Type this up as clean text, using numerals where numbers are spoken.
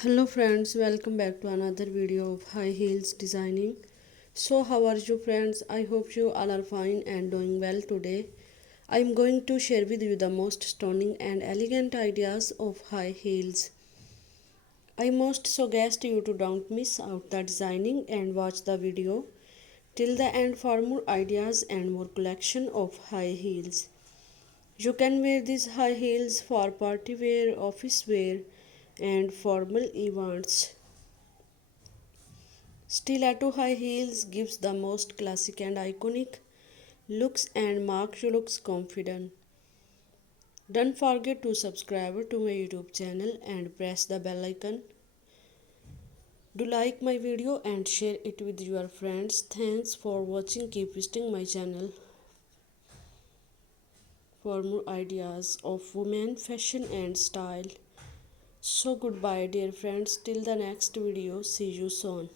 Hello friends, welcome back to another video of high heels designing. So how are you friends? I hope you all are fine and doing well today. I am going to share with you the most stunning and elegant ideas of high heels. I most suggest you to don't miss out the designing and watch the video till the end for more ideas and more collection of high heels. You can wear these high heels for party wear, office wear and formal events. Stiletto high heels gives the most classic and iconic looks and makes you looks confident. Don't forget to subscribe to my YouTube channel and press the bell icon. Do like my video and share it with your friends. Thanks for watching. Keep visiting my channel for more ideas of women fashion and style. So goodbye dear friends till the next video. See you soon.